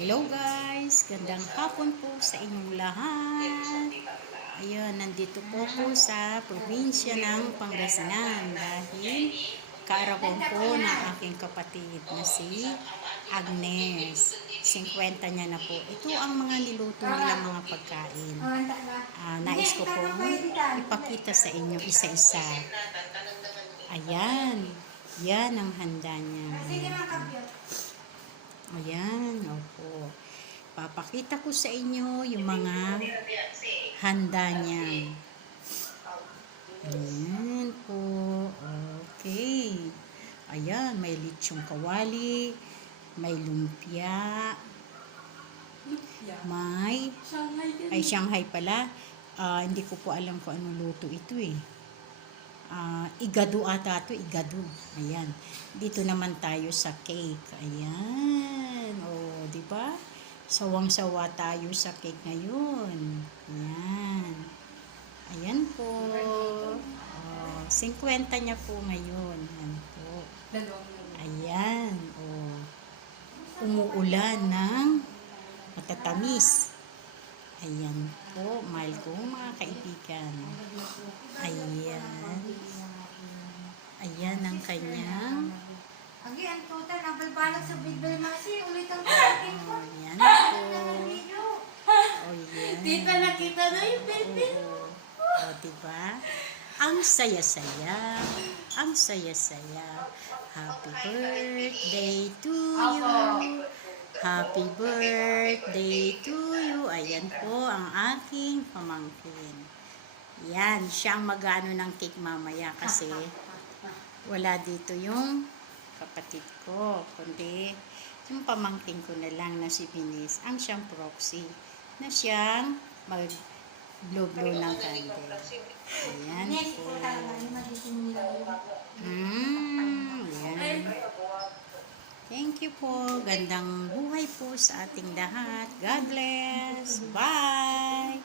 Hello guys, gandang hapon po sa inyong lahat. Ayun, nandito po sa probinsya ng Pangasinan dahil kaarawan po ng aking kapatid na si Agnes. 50 niya na po. Ito ang mga niluto nilang mga pagkain. Nais ko po ipakita sa inyo isa-isa. Ayan, yan ang handa niya. Ayan, opo. Papakita ko sa inyo yung mga handa niya. Ayan po. Okay. Ayan, may litsong kawali, may lumpia, may Shanghai pala. Hindi ko po alam kung anong luto ito eh. Igado ata ito, igado. Ayan. Dito naman tayo sa cake. Ayan. O, di ba? Sawang-sawa tayo sa cake ngayon. Ayan. Ayan po. 50 niya po ngayon. Ayan po. Ayan. O, umuulan ng matatamis. Ayan po, mahal ko mga kaibigan. Ayan. Ayan ang kanyang. Agi, ang total, ang balbalak sa bidbal masi, ulit ang kain ko. Ayan po. O yan. Tita, nakita na yung baby. O, diba? Ang saya-saya. Ang saya-saya. Happy birthday to you. Happy birthday to you. Ayan po ang aking pamangkin. Yan, siyang mag-ano ng cake mamaya kasi wala dito yung kapatid ko. Kundi yung pamangkin ko na lang na si Binis ang siyang proxy na siyang mag-blow-blow ng candle. Ayan po. Ayan. Thank you po. Gandang buhay po sa ating lahat. God bless. Bye!